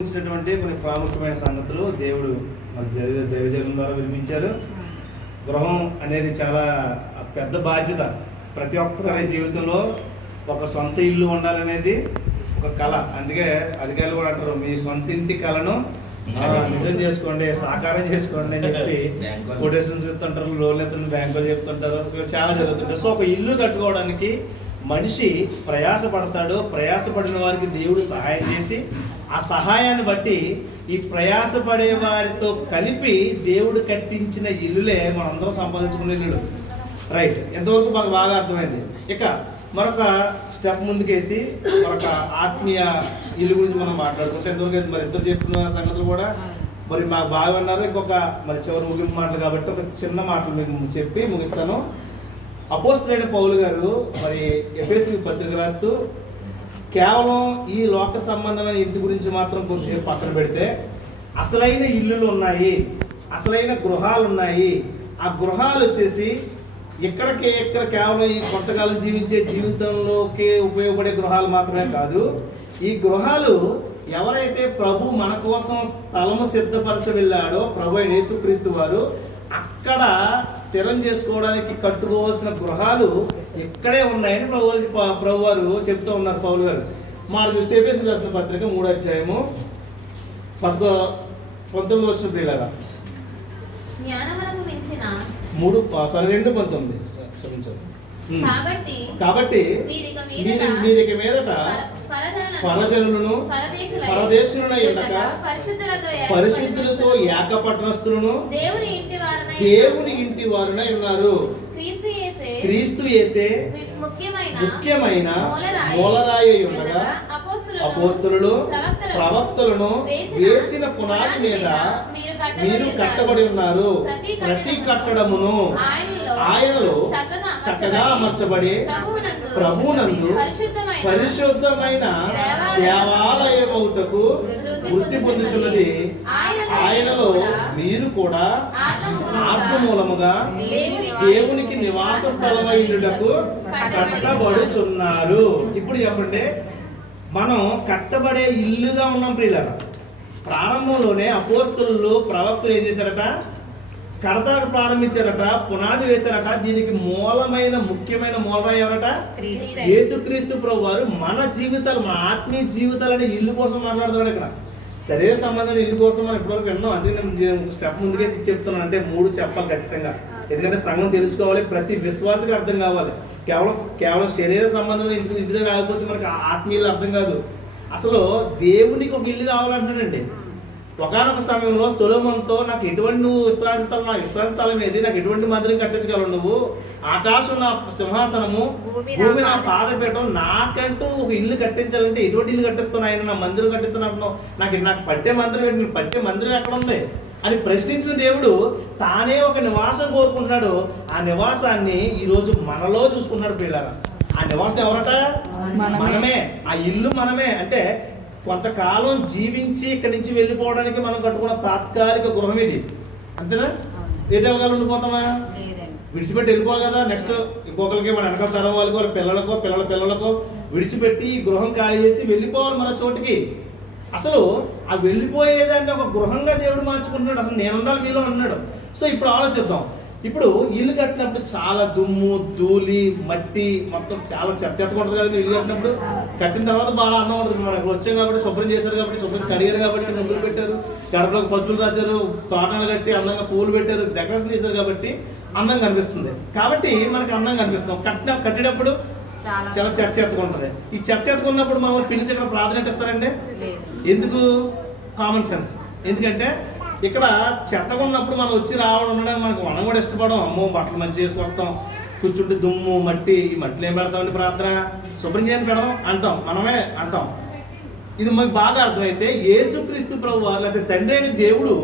గురించినటువంటి కొన్ని ప్రాముఖ్యమైన సంగతులు దేవుడు మన దైవజనం ద్వారా వినిపించారు. గృహం అనేది చాలా పెద్ద బాధ్యత. ప్రతి ఒక్కరి జీవితంలో ఒక సొంత ఇల్లు ఉండాలనేది ఒక కళ. అందుకే అధికారులు కూడా అంటారు మీ సొంత ఇంటి కళను నిజం చేసుకోండి సాకారం చేసుకోండి అని చెప్పి కొటేషన్స్ చెప్తుంటారు లోన్లు ఎత్తుంటారు బ్యాంకులు చెప్తుంటారు. చాలా జరుగుతుంటాయి. సో ఒక ఇల్లు కట్టుకోవడానికి మనిషి ప్రయాసపడతాడు. ప్రయాసపడిన వారికి దేవుడు సహాయం చేసి ఆ సహాయాన్ని బట్టి ఈ ప్రయాసపడే వారితో కలిపి దేవుడు కట్టించిన ఇల్లులే మనందరం సంపాదించుకునే ఇల్లులు. రైట్ ఎంతవరకు మనకు బాగా అర్థమైంది? ఇక మరొక స్టెప్ ముందుకేసి మరొక ఆత్మీయ ఇల్లు గురించి మనం మాట్లాడుకుంటే ఎంతవరకు అయితే మరి ఇద్దరు చెప్పిన సంగతులు కూడా మరి మాకు బాగా ఉన్నారు ఇంకొక మరి చివరి ముగింపు మాటలు కాబట్టి ఒక చిన్న మాటలు మీకు చెప్పి ముగిస్తాను. అపోస్తులైన పౌలు గారు మరి ఎఫ్ఎస్సి పత్రిక రాస్తూ కేవలం ఈ లోక సంబంధమైన ఇంటి గురించి మాత్రం కొంచెం పక్కన పెడితే అసలైన ఇల్లులు ఉన్నాయి అసలైన గృహాలు ఉన్నాయి. ఆ గృహాలు వచ్చేసి ఇక్కడికి ఇక్కడ కేవలం ఈ కొంతకాలం జీవించే జీవితంలోకే ఉపయోగపడే గృహాలు మాత్రమే కాదు. ఈ గృహాలు ఎవరైతే ప్రభు మన కోసం స్థలము సిద్ధపరచ వెళ్ళాడో ప్రభు అయిన యేసుక్రీస్తు వారు అక్కడ స్థిరం చేసుకోవడానికి కట్టుకోవాల్సిన గృహాలు ఇక్కడే ఉన్నాయని ప్రభు ప్రభు వారు చెప్తూ ఉన్నారు పౌలు గారు. మాకు చూస్తే రాసిన పత్రిక మూడో అధ్యాయము పద్దో పంతొమ్మిది వచ్చిన మించిన మూడు సారీ రెండు పంతొమ్మిది. క్షమించారు. కాబట్టి మీరు మీరిక మీదట పరజనులను, పరజనులను పరదేశులై పరదేశులనై ఉండక పరిశుద్ధులతో ఏకపట్నస్తులను దేవుని ఇంటి వారనై దేవుని ఇంటి వారునై ఉన్నారు. క్రీస్తు యేసే ము- ముఖ్యమైన మూలరాయి ఉండగా అపోస్తులను ప్రవక్తలను వేసిన పునాది మీద మీరు కట్టబడి ఉన్నారు. ప్రతి కట్టడమును ఆయనలో చక్కగా అమర్చబడి ప్రభువునందు పరిశుద్ధమైన దేవాలయమౌటకు వృత్తి పొందుచున్నది. ఆయనలో మీరు కూడా ఆత్మ మూలముగా దేవునికి నివాస స్థలమైనటకు కట్టబడుచున్నారు ఇప్పుడు చెప్పండి మనం కట్టబడే ఇల్లుగా ఉన్నాం ప్రియులరా. ప్రారంభంలోనే అపోస్తులు ప్రవక్తలు ఏం చేశారట? కడతాకు ప్రారంభించారట పునాది వేశారట దీనికి మూలమైన ముఖ్యమైన మూలరాయి ఎవరట? యేసుక్రీస్తు ప్రభు వారు మన జీవితాలు మన ఆత్మీయ జీవితాలని ఇల్లు కోసం మాట్లాడుతున్నాడు ఇక్కడ. శరీర సంబంధమైన ఇల్లు కోసం మనం ఇప్పటివరకు విన్నాం. అందుకే నేను స్టెప్ ముందుకేసి చెప్తున్నాను. అంటే మూడు చెప్పాలి ఖచ్చితంగా. ఎందుకంటే సంఘం తెలుసుకోవాలి ప్రతి విశ్వాసకి అర్థం కావాలి. కేవలం కేవలం శరీర సంబంధమైన ఇంటి ఇంటి దగ్గర కాకపోతే మనకి ఆత్మీయులు అర్థం కాదు. అసలు దేవునికి ఒక ఇల్లు కావాలంటాడండి ఒకనొక సమయంలో సొలోమంతో నాకు ఎటువంటి నువ్వు విశ్రాంతి స్థలం నా విశ్రాంతి స్థలం ఏది? నాకు ఎటువంటి మందిరం కట్టించగలవు నువ్వు? ఆకాశం నా సింహాసనము భూమి నా పాదపీఠం. నాకంటూ ఒక ఇల్లు కట్టించాలంటే ఎటువంటి ఇల్లు కట్టిస్తాను ఆయన? నా మందిరం కట్టిస్తున్నాను నాకు నాకు పట్టే మందిరం ఏంటి? నీకు పట్టే మందిరం ఎక్కడ ఉంది? అని ప్రశ్నించిన దేవుడు తానే ఒక నివాసం కోరుకుంటున్నాడు. ఆ నివాసాన్ని ఈరోజు మనలో చూసుకున్నాడు పిల్లల ఆ నివాసం ఎవరట. మనమే. ఆ ఇల్లు మనమే. అంటే కొంతకాలం జీవించి ఇక్కడి నుంచి వెళ్ళిపోవడానికి మనం కట్టుకున్న తాత్కాలిక గృహం ఇది. అంతేనా? ఏటాలుగా ఉండిపోతామా? విడిచిపెట్టి వెళ్ళిపోవాలి కదా. నెక్స్ట్ ఇంకొకరికి మన వెనక తరం వాళ్ళకో వాళ్ళ పిల్లలకో పిల్లల పిల్లలకో విడిచిపెట్టి ఈ గృహం ఖాళీ చేసి వెళ్ళిపోవాలి మన చోటికి. అసలు ఆ వెళ్ళిపోయేదాన్ని ఒక గృహంగా దేవుడు మార్చుకుంటున్నాడు. అసలు నేను ఉండాలి మీలో అన్నాడు. సో ఇప్పుడు ఆలోచిద్దాం. ఇప్పుడు ఇల్లు కట్టినప్పుడు చాలా దుమ్ము ధూళి మట్టి మొత్తం చాలా చెత్త ఉంటుంది కదా ఇల్లు కట్టినప్పుడు. కట్టిన తర్వాత బాగా అందం ఉంటుంది మనకు వచ్చాం కాబట్టి శుభ్రం చేశారు కాబట్టి శుభ్రం కడిగారు కాబట్టి ముగ్గులు పెట్టారు. గడపలకు పసుపులు రాశారు తోటలు కట్టి అందంగా పూలు పెట్టారు డెకరేషన్ చేశారు కాబట్టి అందం కనిపిస్తుంది. కాబట్టి మనకి అందం కనిపిస్తుంది. కట్టిన కట్టేటప్పుడు చాలా చెత్త చెత్తగా ఉంటుంది. ఈ చెత్త చెత్తగా ఉన్నప్పుడు మమ్మల్ని పిలిచి ఇక్కడ ప్రాధాన్యత ఇస్తారంటే ఎందుకు? Common sense. ఎందుకంటే ఇక్కడ చెత్తగా ఉన్నప్పుడు మనం వచ్చి రావడం ఉండడానికి మనకు మనం కూడా ఇష్టపడం అమ్మో బట్టలు మంచి చేసుకొస్తాం కూర్చుంటే దుమ్ము మట్టి ఈ మట్టిలో ఏం పెడతామండి ప్రార్థన? శుభ్రం చేయని పెడదాం అంటాం. మనమే అంటాం. ఇది మనకు బాగా అర్థమైతే యేసుక్రీస్తు ప్రభు లేకపోతే తండ్రి అయిన దేవుడు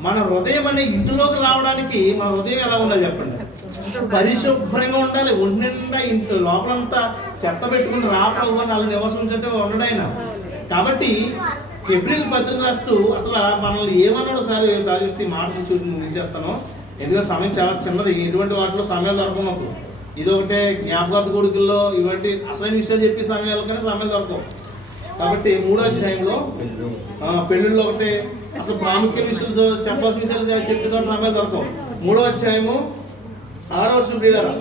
మన హృదయం అనే ఇంటిలోకి రావడానికి మన హృదయం ఎలా ఉండాలి చెప్పండి? పరిశుభ్రంగా ఉండాలి. ఉండిండా ఇంటి లోపలంతా చెత్త పెట్టుకుని రా ప్రభు అని అలా నివసించంటే ఉండడాయన కాబట్టి ఎప్రిల్ పత్రిక రాస్తూ అసలు మనల్ని ఏమన్నాడు ఒకసారి ఒకసారి చూస్తే మాటలు మాట చూసి ముగించేస్తాను ఎందుకంటే సమయం చాలా చిన్నది. ఇటువంటి వాటిలో సమయం దొరకవు మాకు. ఇదొకటే జ్ఞాపకార్థ కొడుకుల్లో ఇటువంటి అసలైన విషయాలు చెప్పి సమయాలు కానీ సమయం దొరకవు. కాబట్టి మూడో అధ్యాయంలో పెళ్ళిళ్ళు ఒకటే అసలు ప్రాముఖ్య విషయాలు చెప్పాల్సిన విషయాలు చెప్పే చోట సమయాలు దొరకవు. మూడో అధ్యాయము ఆరో వర్షం ప్రియులారా.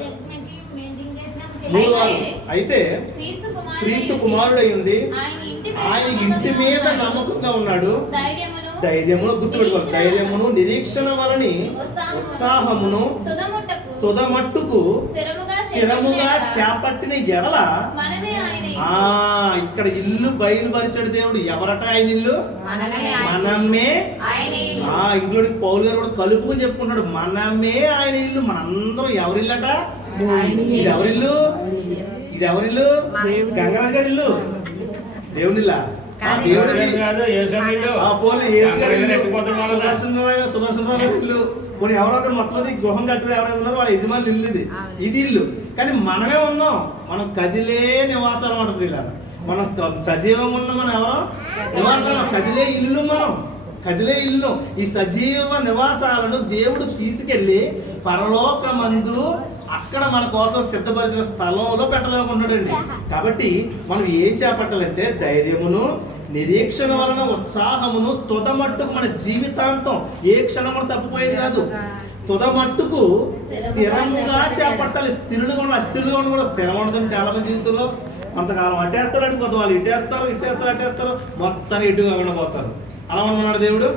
మూడు ఆరు అయితే క్రీస్తు కుమారుడై క్రీస్తు ఉండి, ఆయన ఇంటి మీద ఆయన ఇంటి మీద నమ్మకంగా ఉన్నాడు. ధైర్యమును ధైర్యమును గుర్తుపెట్టుకోవాలి. ధైర్యమును నిరీక్షణ వలని ఉత్సాహమును తుదముట్టకు తుదమట్టుకు స్థిరముగా చేపట్టిన ఎడల మనమే ఆయన ఆ ఇక్కడ ఇల్లు బయలుపరిచాడు దేవుడు. ఎవరట ఆయన ఇల్లు? మనమే. ఆ ఇంక్లూడింగ్ పౌల్ గారు కూడా కలుపుకొని చెప్పుకుంటాడు మనమే ఆయన ఇల్లు. మనందరం ఎవరిల్లట? ఇది ఎవరిల్లు? ఇది ఎవరిల్లు గంగరాజు గారి ఇల్లు యేసు గారి ఇల్లు సుదర్శనరావు గారు- పోనీ ఎవరో ఒకరు మొట్టమొదటి గృహం కట్టారు ఎవరైతే ఉన్నారో వాళ్ళ యజమానులు ఇల్లు ఇది. ఇది ఇల్లు. కానీ మనమే ఉన్నాం. మనం కదిలే నివాసాలు మాట ప్రియులారా మనం సజీవం ఉన్న మనం ఎవరో? నివాసాలు కదిలే ఇల్లు మనం. కదిలే ఇల్లు. ఈ సజీవ నివాసాలను దేవుడు తీసుకెళ్ళి పరలోకమందు అక్కడ మన కోసం సిద్ధపరిచిన స్థలంలో పెట్టలేకుంటాడండి కాబట్టి మనం ఏం చేపట్టాలంటే ధైర్యమును నిరీక్షణ వలన ఉత్సాహమును తుదమట్టుకు మన జీవితాంతం ఏ క్షణమును తప్పిపోయేది కాదు. తుదమట్టుకు స్థిరముగా చేపట్టాలి. స్థిరులుగా ఉండాలి. అస్థిరులుగా ఉండి కూడా స్థిరం ఉండదని చాలా మంది జీవితంలో కొంతకాలం అట్టేస్తారు అంటే కొంత వాళ్ళు. ఇట్టేస్తారు ఇట్టేస్తారు అట్టేస్తారు. మొత్తాన్ని ఇటుగా ఉండబోతారు అలా ఉన్నాడు దేవుడు?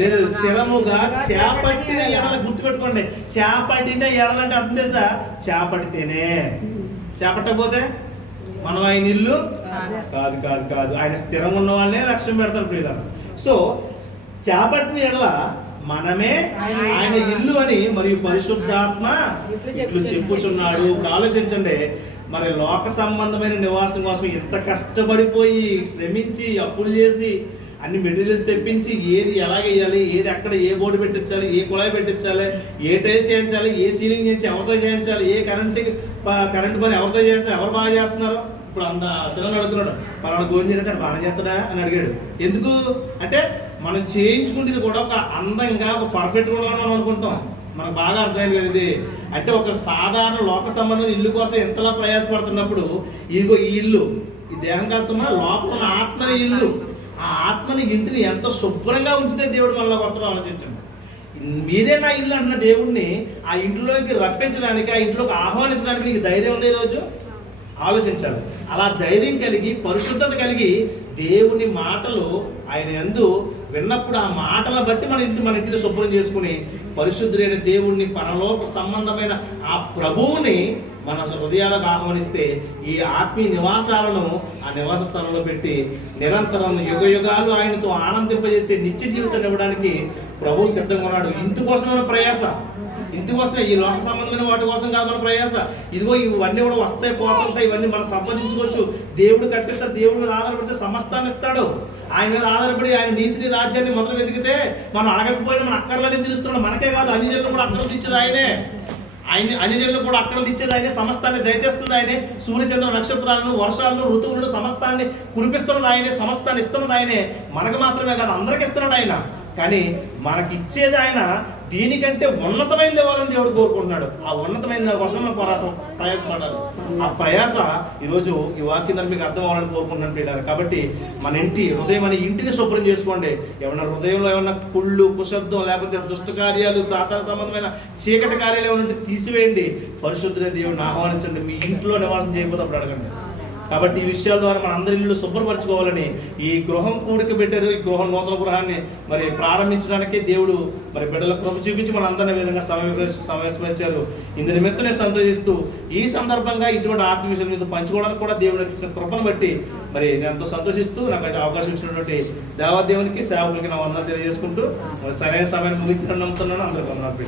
లేదు స్థిరముగా చేపట్టిన ఎడల గుర్తుపెట్టుకోండి. చేపట్టిన ఎడలంటే అర్థం తెలుసా? చేపడితేనే చేపట్టకపోతే మనం ఆయన ఇల్లు కాదు కాదు కాదు. ఆయన స్థిరం ఉన్న వాళ్ళనే లక్ష్యం పెడతారు ప్రియులారు. సో చేపట్టిన ఎడల మనమే ఆయన ఇల్లు అని మరియు పరిశుద్ధాత్మ ఇట్లు చెప్పుచున్నాడు. ఆలోచించండి. మరి లోక సంబంధమైన నివాసం కోసం ఎంత కష్టపడిపోయి శ్రమించి అప్పులు చేసి అన్ని మెటీరియల్స్ తెప్పించి ఏది ఎలా వేయాలి ఏది ఎక్కడ ఏ బోర్డు పెట్టించాలి ఏ కుళాయి పెట్టించాలి ఏ టైల్స్ చేయించాలి ఏ సీలింగ్ చేయించి ఎవరితో చేయించాలి ఏ కరెంట్ కరెంట్ పని ఎవరితో చేయించాలి ఎవరు బాగా చేస్తున్నారు? ఇప్పుడు అన్న చిన్న అడుగుతున్నాడు పలానా గోన్ చేసినట్టు బాగా చేస్తాడా అని అడిగాడు. ఎందుకు? అంటే మనం చేయించుకుంటే కూడా ఒక అందంగా ఒక పర్ఫెక్ట్ కూడా మనం అనుకుంటాం. మనకు బాగా అర్థమైంది కదా ఇది. అంటే ఒక సాధారణ లోక సంబంధం ఇల్లు కోసం ఎంతలా ప్రయాసపడుతున్నప్పుడు ఇదిగో ఈ ఇల్లు ఈ దేహం కోసమా లోపల ఉన్న ఆత్మని ఇల్లు. ఆ ఆత్మని ఇంటిని ఎంతో శుభ్రంగా ఉంచితే దేవుడు మనలో వస్తాడో ఆలోచించండి. మీరే నా ఇల్లు అంటున్న దేవుడిని ఆ ఇంట్లోకి రప్పించడానికి ఆ ఇంట్లోకి ఆహ్వానించడానికి నీకు ధైర్యం ఉంది ఈరోజు? ఆలోచించాలి. అలా ధైర్యం కలిగి పరిశుద్ధత కలిగి దేవుని మాటలు ఆయన ఎందు విన్నప్పుడు ఆ మాటలను బట్టి మన ఇంటి మన ఇంటిని శుభ్రం చేసుకుని పరిశుద్ధుడైన దేవుణ్ణి పరలోక సంబంధమైన ఆ ప్రభువుని మన హృదయాలకు ఆహ్వానిస్తే ఈ ఆత్మీయ నివాసాలను ఆ నివాస స్థలంలో పెట్టి నిరంతరం యుగ యుగాలు ఆయనతో ఆనందింపజేసే నిత్య జీవితాన్ని ఇవ్వడానికి ప్రభు సిద్ధంగా ఉన్నాడు. ఇందుకోసమైన ప్రయాస. ఇందుకోసమే ఈ లోక సంబంధమైన వాటి కోసం కాదు మన ప్రయాస. ఇదిగో ఇవన్నీ కూడా వస్తాయి పోతుంటాయి ఇవన్నీ మనం సంపాదించుకోవచ్చు దేవుడు కట్టిస్తాడు దేవుడు ఆధారపడితే సమస్తాన్ని ఇస్తాడు. ఆయన మీద ఆధారపడి ఆయన నీతిని రాజ్యాన్ని మొదలు వెతికితే మనం అడగకపోయినా మన అక్కర్లని తెలుస్తున్నాడు మనకే కాదు అన్ని జనులు కూడా అక్కర్లు తెచ్చేది ఆయనే. ఆయన అన్ని జన్లు కూడా అక్కర్లు తెచ్చేది ఆయనే సమస్తాన్ని దయచేస్తుంది ఆయనే. సూర్యచంద్ర నక్షత్రాలను వర్షాలను ఋతువులను సమస్తాన్ని కురిపిస్తున్నది ఆయనే సమస్తాన్ని ఇస్తున్నది ఆయనే. మనకు మాత్రమే కాదు అందరికి ఇస్తున్నాడు ఆయన. కానీ మనకిచ్చేది ఆయన దీనికంటే ఉన్నతమైనది ఇవ్వాలని దేవుడు కోరుకుంటున్నాడు. ఆ ఉన్నతమైన దాని కోసం మనం పోరాటం ప్రయాసపడాలి ఆ ప్రయాస ఈరోజు ఈ వాక్యం దాన్ని మీకు అర్థం అవ్వాలని కోరుకుంటున్నాను పెట్టారు కాబట్టి మన ఇంటి హృదయం అనే ఇంటిని శుభ్రం చేసుకోండి. ఏమన్నా హృదయంలో ఏమన్నా కుళ్ళు కుశబ్దం లేకపోతే దుష్ట కార్యాలు చాతాల సంబంధమైన చీకటి కార్యాలు ఏమైనా ఉంటే తీసివేయండి. పరిశుద్ధులైన దేవుడిని ఆహ్వానించండి. మీ ఇంట్లో నివాసం చేయకపోతే అప్పుడు అడగండి. కాబట్టి ఈ విషయాల ద్వారా మన అందరి ఇల్లు శుభ్రపరచుకోవాలని ఈ గృహం కూడిక పెట్టారు. ఈ గృహం నూతన గృహాన్ని మరి ప్రారంభించడానికి దేవుడు మరి బిడ్డల కృప చూపించి మన అందరిని విధంగా సమయ సమావేశపరిచారు ఇందు నిమిత్తం నేను సంతోషిస్తూ ఈ సందర్భంగా ఇటువంటి ఆత్మ విషయం మీద పంచుకోవడానికి కూడా దేవుడు ఇచ్చిన కృపను బట్టి మరి నేను ఎంతో సంతోషిస్తూ నాకు అవకాశం ఇచ్చినటువంటి దేవాదేవునికి సేవకులకి నా వందలు తెలియజేసుకుంటూ సరైన సమయాన్ని ముగించిన నమ్ముతున్నాను. అందరికీ